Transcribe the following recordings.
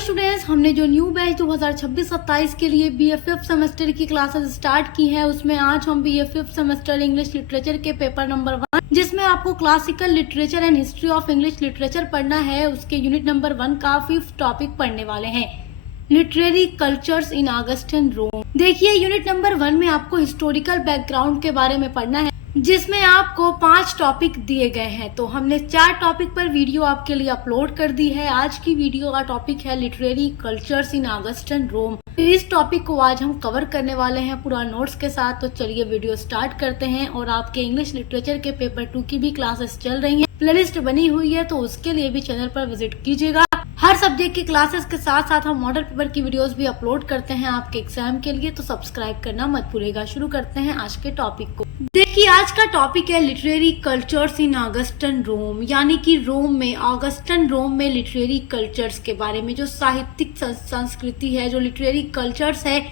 Students, हमने जो new batch 2026-27 के लिए BA5 सेमेस्टर की क्लासेस स्टार्ट की है, उसमें आज हम BA5 सेमेस्टर इंग्लिश लिटरेचर के पेपर नंबर 1, जिसमें आपको classical literature and history of English literature पढ़ना है, उसके यूनिट नंबर 1 का 5th टॉपिक पढ़ने वाले हैं, लिटरेरी कल्चर्स इन ऑगस्टन रोम। देखिए, यूनिट नंबर 1 में आपको हिस्टोरिकल बैकग्राउंड के बारे में पढ़ना है, जिसमें आपको 5 टॉपिक दिए गए हैं। तो हमने 4 टॉपिक पर वीडियो आपके लिए अपलोड कर दी है। आज की वीडियो का टॉपिक है लिटरेरी कल्चर्स इन ऑगस्टन रोम। इस टॉपिक को आज हम कवर करने वाले हैं पूरा नोट्स के साथ। तो चलिए वीडियो स्टार्ट करते हैं। और आपके इंग्लिश लिटरेचर के पेपर 2 की भी क्लासेस चल रही हैं, प्लेलिस्ट बनी हुई है, तो उसके लिए भी चैनल पर विजिट कीजिएगा। हर सब्जेक्ट की क्लासेस के साथ साथ हम मॉडल पेपर की वीडियोस भी अपलोड करते हैं आपके एग्जाम के लिए, तो सब्सक्राइब करना मत भूलिएगा। शुरू करते हैं आज के टॉपिक को। देखिए, आज का टॉपिक है लिटरेरी कल्चर्स इन ऑगस्टन रोम, यानी कि रोम में, ऑगस्टन रोम में लिटरेरी कल्चर्स के बारे में, जो साहित्यिक संस्कृति है, जो लिटरेरी कल्चर्स है,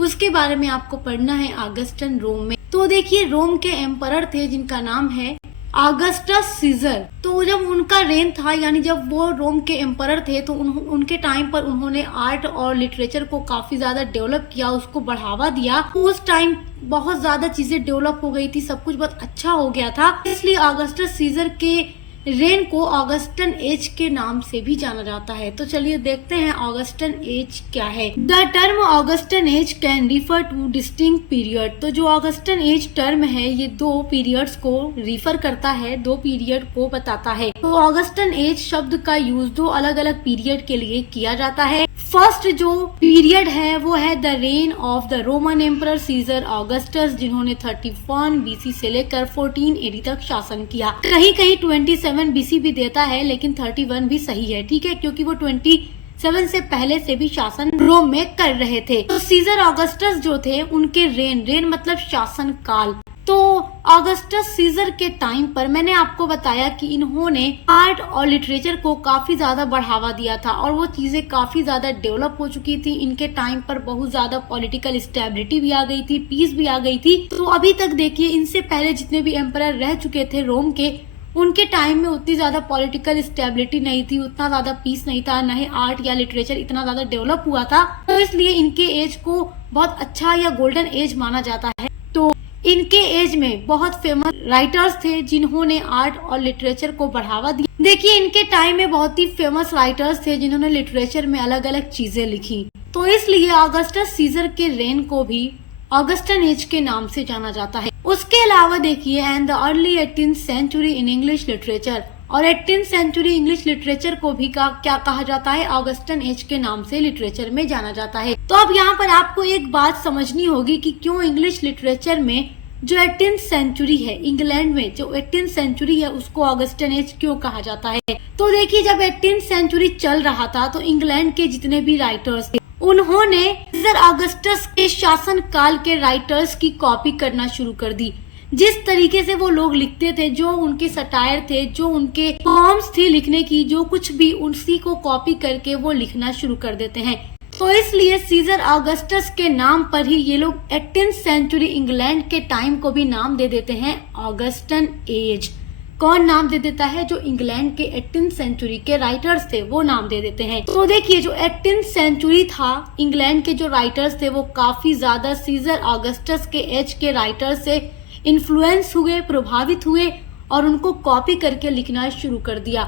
उसके बारे में आपको पढ़ना है ऑगस्टन रोम में। तो देखिए, रोम के एम्परर थे जिनका नाम है ऑगस्टस सीजर। तो जब उनका रेन था, यानी जब वो रोम के एम्परर थे, तो उनके टाइम पर उन्होंने आर्ट और लिटरेचर को काफी ज्यादा डेवलप किया, उसको बढ़ावा दिया। तो उस टाइम बहुत ज्यादा चीजें डेवलप हो गई थी, सब कुछ बहुत अच्छा हो गया था, इसलिए ऑगस्टस सीजर के रेन को ऑगस्टन एज के नाम से भी जाना जाता है। तो चलिए देखते हैं ऑगस्टन एज क्या है। The term Augustan age can refer two distinct period. तो जो ऑगस्टन एज टर्म है, ये 2 पीरियड्स को रिफर करता है, 2 पीरियड को बताता है। तो ऑगस्टन एज शब्द का यूज 2 अलग अलग पीरियड के लिए किया जाता है। फर्स्ट जो पीरियड है वो है the reign of the Roman emperor Caesar Augustus, जिन्होंने 31 BC से लेकर 14 AD तक शासन किया। कहीं कहीं 27 BC भी देता है, लेकिन 31 भी सही है, ठीक है, क्योंकि वो 27 से पहले से भी शासन रोम में कर रहे थे। तो सीजर ऑगस्टस जो थे, उनके रेन मतलब शासन काल। तो ऑगस्टस सीजर के टाइम पर मैंने आपको बताया कि इन्होंने आर्ट और लिटरेचर को काफी ज्यादा बढ़ावा दिया था, और वो चीजें काफी ज्यादा डेवलप हो चुकी थी। इनके टाइम पर बहुत ज्यादा पॉलिटिकल स्टेबिलिटी भी आ गई थी, पीस भी आ गई थी। तो अभी तक देखिए, इनसे पहले जितने भी एम्परर रह चुके थे रोम के, उनके टाइम में उतनी ज्यादा पॉलिटिकल स्टेबिलिटी नहीं थी, उतना ज्यादा पीस नहीं था, न ही आर्ट या लिटरेचर इतना ज्यादा डेवलप हुआ था। तो इसलिए इनके एज को बहुत अच्छा या गोल्डन एज माना जाता है। तो इनके एज में बहुत फेमस राइटर्स थे जिन्होंने आर्ट और लिटरेचर को बढ़ावा दिया। देखिए, इनके टाइम में बहुत ही फेमस राइटर्स थे जिन्होंने लिटरेचर में अलग अलग चीजें लिखी। तो इसलिए ऑगस्टस सीजर के रेन को भी ऑगस्टन एज के नाम से जाना जाता है। उसके अलावा देखिए, and the early 18th century in English literature, और 18th सेंचुरी इंग्लिश लिटरेचर को भी क्या कहा जाता है, ऑगस्टन एज के नाम से लिटरेचर में जाना जाता है। तो अब यहाँ पर आपको एक बात समझनी होगी कि क्यों इंग्लिश लिटरेचर में जो 18th सेंचुरी है, इंग्लैंड में जो 18th सेंचुरी है, उसको ऑगस्टन एज क्यों कहा जाता है। तो देखिए, जब 18th सेंचुरी चल रहा था, तो इंग्लैंड के जितने भी राइटर्स थे, उन्होंने सीजर ऑगस्टस के शासन काल के राइटर्स की कॉपी करना शुरू कर दी। जिस तरीके से वो लोग लिखते थे, जो उनके सटायर थे, जो उनके फॉर्म्स थी लिखने की, जो कुछ भी, उसी को कॉपी करके वो लिखना शुरू कर देते हैं। तो इसलिए सीजर ऑगस्टस के नाम पर ही ये लोग 18th सेंचुरी इंग्लैंड के टाइम को भी नाम दे देते हैं ऑगस्टन एज। कौन नाम दे देता है? जो इंग्लैंड के 18th सेंचुरी के राइटर्स थे, वो नाम दे देते हैं। तो देखिए, जो 18th सेंचुरी था, इंग्लैंड के जो राइटर्स थे, वो काफी ज्यादा सीजर ऑगस्टस के एज के राइटर्स से इन्फ्लुएंस हुए, प्रभावित हुए, और उनको कॉपी करके लिखना शुरू कर दिया।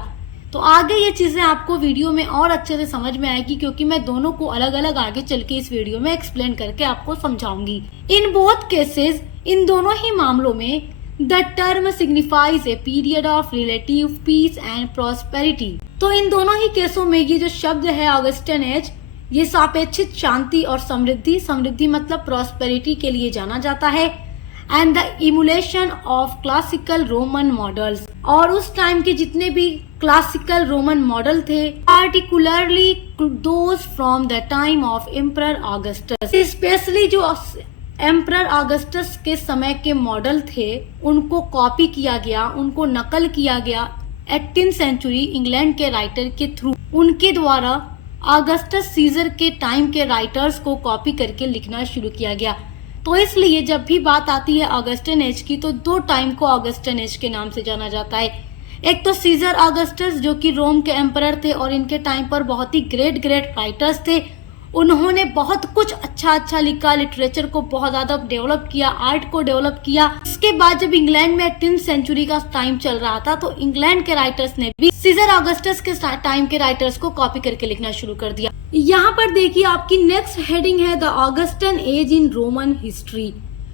तो आगे ये चीजें आपको वीडियो में और अच्छे से समझ में आएगी, क्योंकि मैं दोनों को अलग अलग आगे चल के इस वीडियो में एक्सप्लेन करके आपको समझाऊंगी। इन बोथ केसेस, इन दोनों ही मामलों में, the term signifies a period of relative peace and prosperity. तो इन दोनों ही केसों में ये जो शब्द है ऑगस्टन एज, ये सापेक्षित शांति और समृद्धि मतलब प्रॉस्पेरिटी के लिए जाना जाता है। And the emulation of classical Roman models, और उस टाइम के जितने भी क्लासिकल रोमन मॉडल थे, particularly those from the time of emperor Augustus, specially जो एम्परर ऑगस्टस के समय के मॉडल थे, उनको कॉपी किया गया, उनको नकल किया गया 18th सेंचुरी इंग्लैंड के राइटर के थ्रू। उनके द्वारा ऑगस्टस सीजर के टाइम के राइटर्स को कॉपी करके लिखना शुरू किया गया। तो इसलिए जब भी बात आती है ऑगस्टन एज की, तो 2 टाइम को ऑगस्टन एज के नाम से जाना जाता है। एक तो सीजर ऑगस्टस जो कि रोम के एम्परर थे और इनके टाइम पर बहुत ही ग्रेट राइटर्स थे। उन्होंने बहुत कुछ अच्छा लिखा, लिटरेचर को बहुत ज्यादा डेवलप किया, आर्ट को डेवलप किया। इसके बाद जब इंग्लैंड में 18th सेंचुरी का टाइम चल रहा था तो इंग्लैंड के राइटर्स ने भी सीजर ऑगस्टस के टाइम के राइटर्स को कॉपी करके लिखना शुरू कर दिया। यहाँ पर देखिए आपकी नेक्स्ट हेडिंग है the Augustan age in Roman history.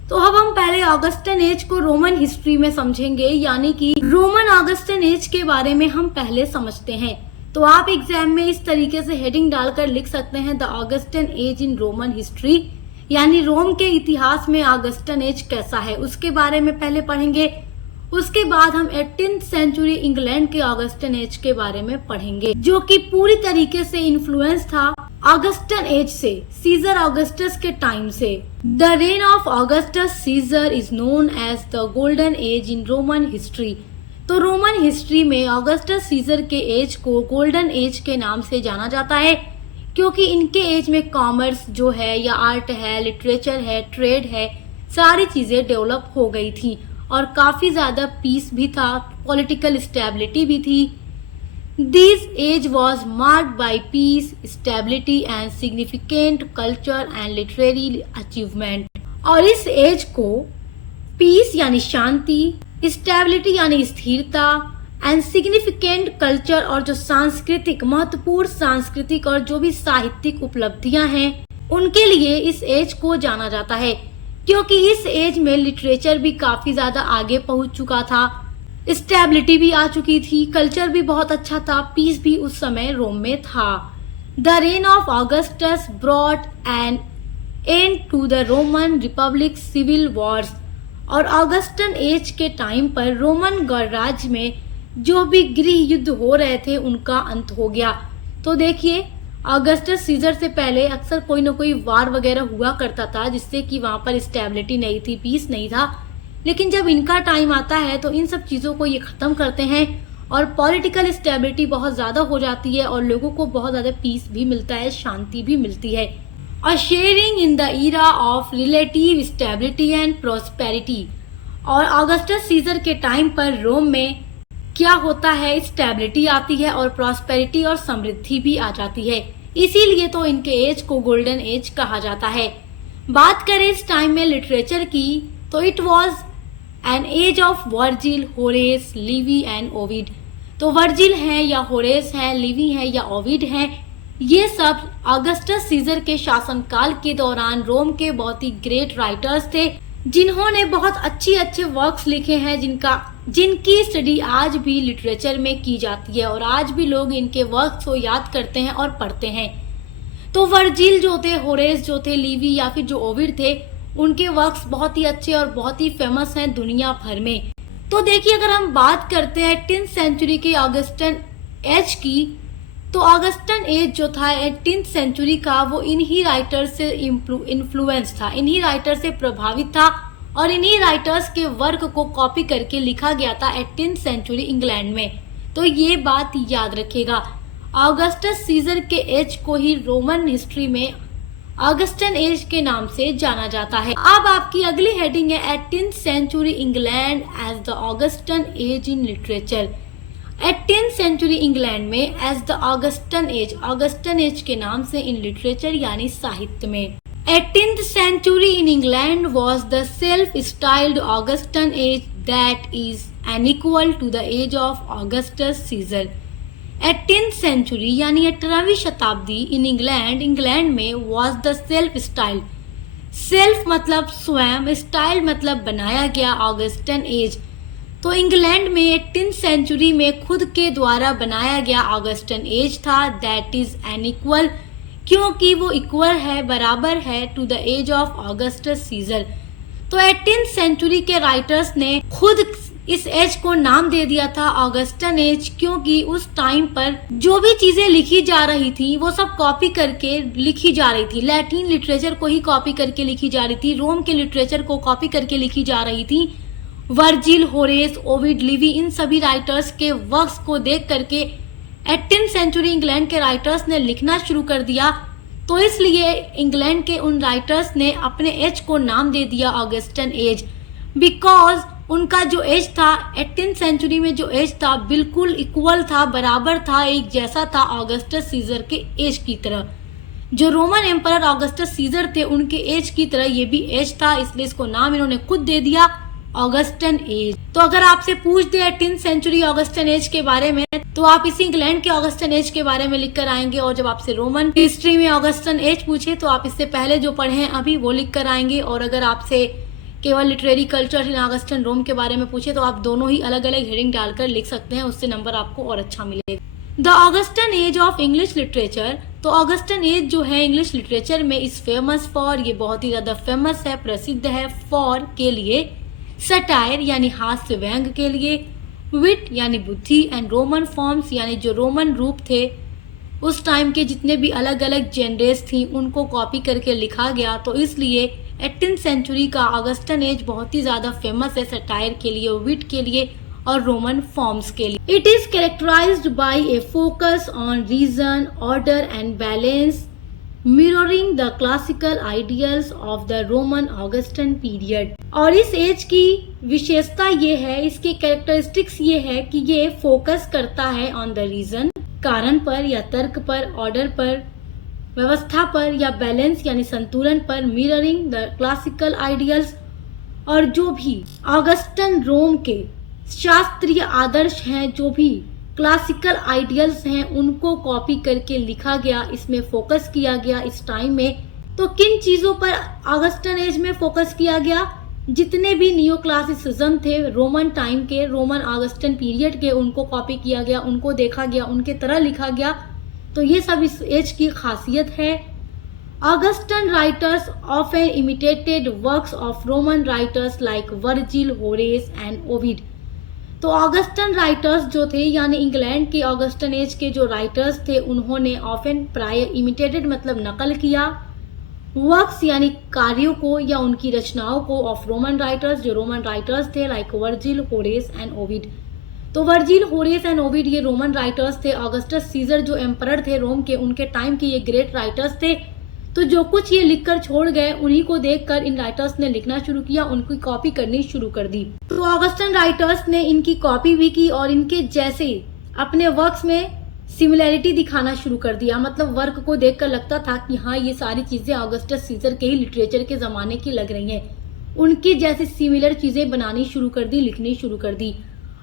तो अब हम पहले ऑगस्टन एज को रोमन हिस्ट्री में समझेंगे, यानी कि रोमन ऑगस्टन एज के बारे में हम पहले समझते हैं। तो आप एग्जाम में इस तरीके से हेडिंग डालकर लिख सकते हैं the Augustan age in Roman history, यानी रोम के इतिहास में ऑगस्टन एज कैसा है उसके बारे में पहले पढ़ेंगे। उसके बाद हम 18th सेंचुरी इंग्लैंड के ऑगस्टन एज के बारे में पढ़ेंगे, जो कि पूरी तरीके से इन्फ्लुएंस था ऑगस्टन एज से, सीजर ऑगस्टस के टाइम से। The reign of Augustus Caesar is known as the golden age in Roman history. तो रोमन हिस्ट्री में ऑगस्टस सीजर के एज को गोल्डन एज के नाम से जाना जाता है, क्योंकि इनके एज में कॉमर्स जो है या आर्ट है, लिटरेचर है, ट्रेड है, सारी चीजें डेवलप हो गई थी और काफी ज्यादा पीस भी था, पॉलिटिकल स्टेबिलिटी भी थी। This age was marked by peace, stability and significant culture and literary achievement. और इस एज को पीस यानी शांति, स्टेबिलिटी यानी स्थिरता एंड सिग्निफिकेंट कल्चर और जो सांस्कृतिक, महत्वपूर्ण सांस्कृतिक और जो भी साहित्यिक उपलब्धियां हैं उनके लिए इस एज को जाना जाता है, क्योंकि इस एज में लिटरेचर भी काफी ज्यादा आगे पहुंच चुका था, स्टेबिलिटी भी आ चुकी थी, कल्चर भी बहुत अच्छा था, पीस भी उस समय रोम में था। The reign of Augustus brought an end to the Roman republic civil wars. और ऑगस्टन एज के टाइम पर रोमन गणराज्य में जो भी गृह युद्ध हो रहे थे उनका अंत हो गया। तो देखिए ऑगस्टस सीजर से पहले अक्सर कोई ना कोई वार वगैरह हुआ करता था, जिससे कि वहां पर स्टेबिलिटी नहीं थी, पीस नहीं था। लेकिन जब इनका टाइम आता है तो इन सब चीजों को ये खत्म करते हैं और पॉलिटिकल स्टेबिलिटी बहुत ज्यादा हो जाती है और लोगों को बहुत ज्यादा पीस भी मिलता है, शांति भी मिलती है। A sharing in the era of relative stability and prosperity। और ऑगस्टस सीजर के टाइम पर रोम में क्या होता है, स्टेबिलिटी आती है और प्रॉस्पेरिटी और समृद्धि भी आ जाती है, इसीलिए तो इनके एज को गोल्डन एज कहा जाता है। बात करें इस टाइम में लिटरेचर की तो it was an age of Virgil, Horace, Livy and Ovid. तो वर्जिल है या होरेस है, लिवी है या ओविड है, ये सब ऑगस्टस सीजर के शासनकाल के दौरान रोम के बहुत ही ग्रेट राइटर्स थे, जिन्होंने बहुत अच्छे वर्क्स लिखे हैं, जिनकी स्टडी आज भी लिटरेचर में की जाती है और आज भी लोग इनके वर्क्स को याद करते हैं और पढ़ते हैं। तो वर्जिल जो थे, होरेस जो थे, लिवी या फिर जो ओविड थे, उनके वर्क्स बहुत ही अच्छे और बहुत ही फेमस हैं दुनिया भर में। तो देखिए अगर हम बात करते हैं 18th सेंचुरी के ऑगस्टन एज की, तो ऑगस्टन एज जो था 18th सेंचुरी का, वो इन्हीं राइटर से इन्फ्लुएंस था, इन्हीं राइटर से प्रभावित था और इन्हीं राइटर्स के वर्क को कॉपी करके लिखा गया था 18th सेंचुरी इंग्लैंड में। तो ये बात याद रखिएगा, ऑगस्टस सीजर के एज को ही रोमन हिस्ट्री में ऑगस्टन एज के नाम से जाना जाता है। अब आपकी अगली हेडिंग है 18th century England as the Augustan age in literature. 18th century England में एज द ऑगस्टन एज के नाम से इन लिटरेचर यानी साहित्य में। 18th century in England was the self styled Augustan age that is unequal to the age of Augustus Caesar. 18th century यानी 18वीं शताब्दी इन इंग्लैंड में was the self styled, self मतलब स्वयं, स्टाइल मतलब बनाया गया, ऑगस्टन एज। तो इंग्लैंड में 18th सेंचुरी में खुद के द्वारा बनाया गया ऑगस्टन एज था, दैट इज अनइक्वल, क्योंकि वो इक्वल है, बराबर है to the age of Augustus Caesar. तो 18th सेंचुरी के राइटर्स ने खुद इस एज को नाम दे दिया था ऑगस्टन एज, क्योंकि उस टाइम पर जो भी चीजें लिखी जा रही थी वो सब कॉपी करके लिखी जा रही थी, लैटिन लिटरेचर को ही कॉपी करके लिखी जा रही थी, रोम के लिटरेचर को कॉपी करके लिखी जा रही थी। वर्जिल, होरेस, ओविड, लिवी, इन सभी राइटर्स के वर्क्स को देख करके 18th सेंचुरी इंग्लैंड के राइटर्स ने लिखना शुरू कर दिया। तो इसलिए इंग्लैंड के उन राइटर्स ने अपने एज को नाम दे दिया ऑगस्टन एज, बिकॉज उनका जो एज था 18th सेंचुरी में, जो एज था बिल्कुल इक्वल था, बराबर था, एक जैसा था ऑगस्टस सीजर के एज की तरह। जो रोमन एम्परर ऑगस्टस सीजर थे उनके एज की तरह ये भी एज था, इसलिए इसको नाम इन्होंने खुद दे दिया ऑगस्टन एज। तो अगर आपसे पूछ दे 18th सेंचुरी ऑगस्टन एज के बारे में, तो आप इसी इंग्लैंड के ऑगस्टन एज के बारे में लिख कर आएंगे, और जब आपसे रोमन हिस्ट्री में ऑगस्टन एज पूछे तो आप इससे पहले जो पढ़े हैं अभी वो लिख कर आएंगे। और अगर आपसे केवल लिटरेरी कल्चर इन ऑगस्टन रोम के बारे में पूछे तो आप दोनों ही अलग अलग हेडिंग डालकर लिख सकते हैं, उससे नंबर आपको और अच्छा मिलेगा। The Augustan as of English literature, तो ऑगस्टन एज जो है इंग्लिश लिटरेचर में इज फेमस फॉर, ये बहुत ही ज्यादा फेमस है, प्रसिद्ध है, फॉर के लिए, सटायर यानी हास्य व्यंग के लिए, विट यानी बुद्धि, एंड रोमन फॉर्म्स यानी जो रोमन रूप थे उस टाइम के जितने भी अलग अलग जेनरेस थी उनको कॉपी करके लिखा गया। तो इसलिए 18th सेंचुरी का ऑगस्टन एज बहुत ही ज्यादा फेमस है सटायर के लिए, विट के लिए और रोमन फॉर्म्स के लिए। It is characterised by a focus on reason, order and balance, mirroring the classical ideals of the Roman Augustan period. और इस एज की विशेषता ये है, इसकी कैरेक्टरिस्टिक्स ये है कि ये फोकस करता है ऑन द रीजन, कारण पर या तर्क पर, ऑर्डर पर, व्यवस्था पर, या बैलेंस यानी संतुलन पर, मिररिंग द क्लासिकल आइडियल्स, और जो भी ऑगस्टन रोम के शास्त्रीय आदर्श हैं, जो भी क्लासिकल आइडियल्स हैं, उनको कॉपी करके लिखा गया, इसमें फोकस किया गया इस टाइम में। तो किन चीजों पर ऑगस्टन एज में फोकस किया गया? जितने भी नियो क्लासिसिज्म थे रोमन टाइम के, रोमन ऑगस्टन पीरियड के, उनको कॉपी किया गया, उनको देखा गया, उनके तरह लिखा गया। तो ये सब इस एज की खासियत है। Augustan writers often imitated works of Roman writers like Virgil, Horace and Ovid. तो ऑगस्टन राइटर्स जो थे यानी इंग्लैंड के ऑगस्टन एज के जो राइटर्स थे उन्होंने ऑफन प्राय इमिटेटेड मतलब नकल किया, वर्क्स यानी कार्यों को या उनकी रचनाओं को, ऑफ रोमन राइटर्स जो रोमन राइटर्स थे, like Virgil, Horace and Ovid. तो वर्जिल, होरेस एंड ओविड ये रोमन राइटर्स थे। ऑगस्टस सीजर जो एम्परर थे रोम के, उनके टाइम के ये ग्रेट राइटर्स थे। तो जो कुछ ये लिखकर छोड़ गए उन्हीं को देखकर इन राइटर्स ने लिखना शुरू किया, उनकी कॉपी करनी शुरू कर दी। तो ऑगस्टन राइटर्स ने इनकी कॉपी भी की और इनके जैसे अपने वर्क्स में सिमिलैरिटी दिखाना शुरू कर दिया। मतलब वर्क को देखकर लगता था कि हाँ ये सारी चीजें ऑगस्टस सीजर के ही लिटरेचर के जमाने की लग रही हैं। उनकी जैसे सिमिलर चीजें बनानी शुरू कर दी, लिखनी शुरू कर दी।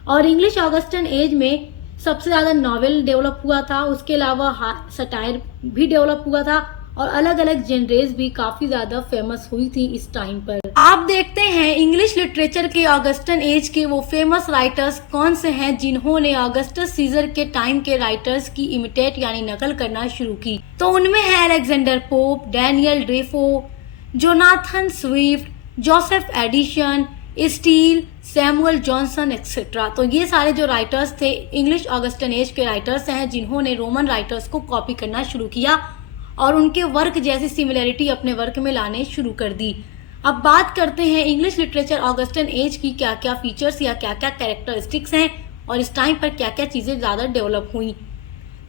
और इंग्लिश ऑगस्टन एज में सबसे ज्यादा नॉवेल डेवलप हुआ था, उसके अलावा सटायर भी डेवलप हुआ था और अलग अलग जेनरेस भी काफी ज्यादा फेमस हुई थी इस टाइम पर। आप देखते हैं इंग्लिश लिटरेचर के ऑगस्टन एज के वो फेमस राइटर्स कौन से हैं जिन्होंने ऑगस्टस सीजर के टाइम के राइटर्स की इमिटेट यानी नकल करना शुरू की। तो उनमें है Alexander pope, Daniel Dafoe, Jonathan Swift, Joseph Addison, steel, Samuel Johnson etcetera. तो ये सारे जो राइटर्स थे इंग्लिश ऑगस्टन एज के राइटर्स हैं जिन्होंने रोमन राइटर्स को कॉपी करना शुरू किया और उनके वर्क जैसी सिमिलैरिटी अपने वर्क में लाने शुरू कर दी। अब बात करते हैं इंग्लिश लिटरेचर ऑगस्टन एज की क्या क्या फीचर्स या क्या क्या कैरेक्टरिस्टिक्स हैं और इस टाइम पर क्या क्या चीजें ज्यादा डेवलप हुई।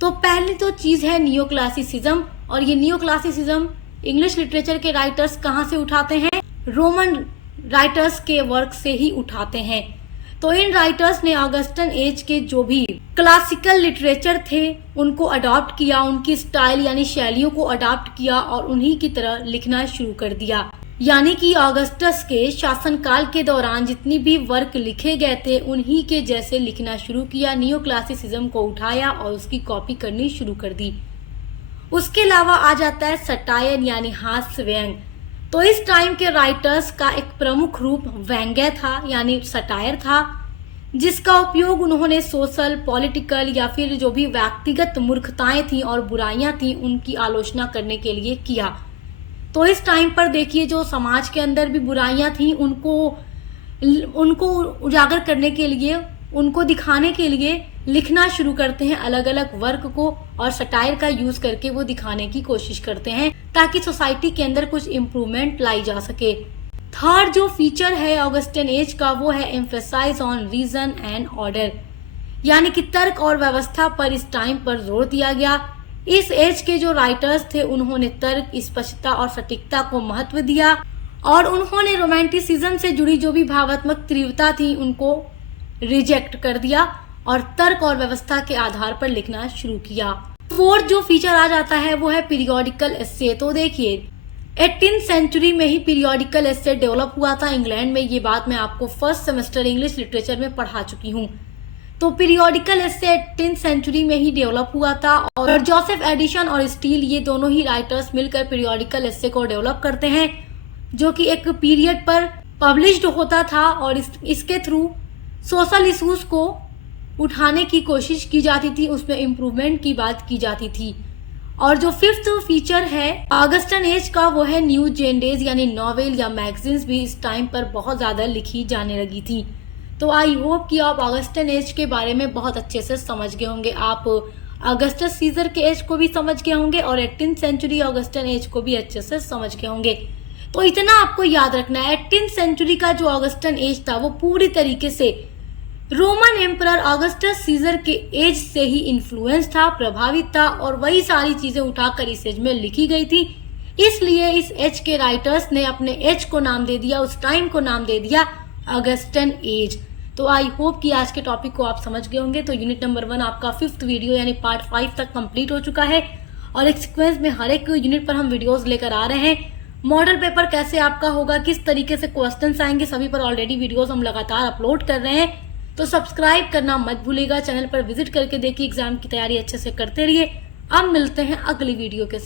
तो पहली तो चीज है नियो क्लासिसिज्म, और ये नियो क्लासिसिज्म इंग्लिश लिटरेचर के राइटर्स कहाँ से उठाते हैं? रोमन राइटर्स के वर्क से ही उठाते हैं। तो इन राइटर्स ने ऑगस्टन एज के जो भी क्लासिकल लिटरेचर थे उनको अडॉप्ट किया, उनकी स्टाइल यानी शैलियों को अडॉप्ट किया और उन्हीं की तरह लिखना शुरू कर दिया। यानी कि ऑगस्टस के शासनकाल के दौरान जितनी भी वर्क लिखे गए थे उन्हीं के जैसे लिखना शुरू किया, नियो क्लासिसिज्म को उठाया और उसकी कॉपी करनी शुरू कर दी। उसके अलावा आ जाता है सटायर यानी हास्य व्यंग। तो इस टाइम के राइटर्स का एक प्रमुख रूप व्यंग्य था यानी सटायर था, जिसका उपयोग उन्होंने सोशल, पॉलिटिकल या फिर जो भी व्यक्तिगत मूर्खताएं थी और बुराइयां थी उनकी आलोचना करने के लिए किया। तो इस टाइम पर देखिए जो समाज के अंदर भी बुराइयां थी उनको उजागर करने के लिए, उनको दिखाने के लिए लिखना शुरू करते हैं अलग अलग वर्क को, और सटायर का यूज करके वो दिखाने की कोशिश करते हैं ताकि सोसाइटी के अंदर कुछ इम्प्रूवमेंट लाई जा सके। थर्ड जो फीचर है ऑगस्टन एज का वो है emphasise on reason and order, यानी कि तर्क और व्यवस्था पर इस टाइम पर जोर दिया गया। इस एज के जो राइटर्स थे उन्होंने तर्क, स्पष्टता और सटीकता को महत्व दिया और उन्होंने रोमांटिसिज्म से जुड़ी जो भी भावात्मक तीव्रता थी उनको रिजेक्ट कर दिया और तर्क और व्यवस्था के आधार पर लिखना शुरू किया। फोर्थ जो फीचर आ जाता है वो है पीरियोडिकल एस्से। तो देखिए 18th सेंचुरी में ही पीरियोडिकल एस्से डेवलप हुआ था इंग्लैंड में। ये बात मैं आपको फर्स्ट सेमेस्टर इंग्लिश लिटरेचर में पढ़ा चुकी हूँ। तो पीरियोडिकल एस्से 18th सेंचुरी में ही डेवलप हुआ था और जोसेफ एडिसन और स्टील ये दोनों ही राइटर्स मिलकर पीरियोडिकल एस्से को डेवलप करते हैं, जो कि एक पीरियड पर पब्लिश्ड होता था और इसके थ्रू सोशल इश्यूज को उठाने की कोशिश की जाती थी, उसमें इम्प्रूवमेंट की बात की जाती थी। और जो फिफ्थ फीचर है ऑगस्टन एज का वो है न्यू जेंडेज, यानी नॉवेल या मैगजीन्स भी इस टाइम पर बहुत ज़्यादा लिखी जाने लगी थी। तो आई होप कि आप ऑगस्टन एज के बारे में बहुत अच्छे से समझ गए होंगे। आप ऑगस्टस सीजर के एज को भी समझ गए होंगे और 18th सेंचुरी ऑगस्टन एज को भी अच्छे से समझ गए होंगे। तो इतना आपको याद रखना है, 18th सेंचुरी का जो ऑगस्टन एज था वो पूरी तरीके से रोमन एम्परर ऑगस्टस सीजर के एज से ही इन्फ्लुएंस था, प्रभावित था और वही सारी चीजें उठाकर इस एज में लिखी गई थी। इसलिए इस एज के राइटर्स ने अपने एज को नाम दे दिया, उस टाइम को नाम दे दिया ऑगस्टन एज। तो आई होप कि आज के टॉपिक को आप समझ गए होंगे। तो यूनिट नंबर 1 आपका 5th वीडियो यानी पार्ट 5 तक कंप्लीट हो चुका है और एक सीक्वेंस में हर एक यूनिट पर हम वीडियोस लेकर आ रहे हैं। मॉडल पेपर कैसे आपका होगा, किस तरीके से क्वेश्चंस आएंगे, सभी पर ऑलरेडी वीडियोस हम लगातार अपलोड कर रहे हैं। तो सब्सक्राइब करना मत भूलिएगा, चैनल पर विजिट करके देखिए, एग्जाम की तैयारी अच्छे से करते रहिए। अब मिलते हैं अगली वीडियो के साथ।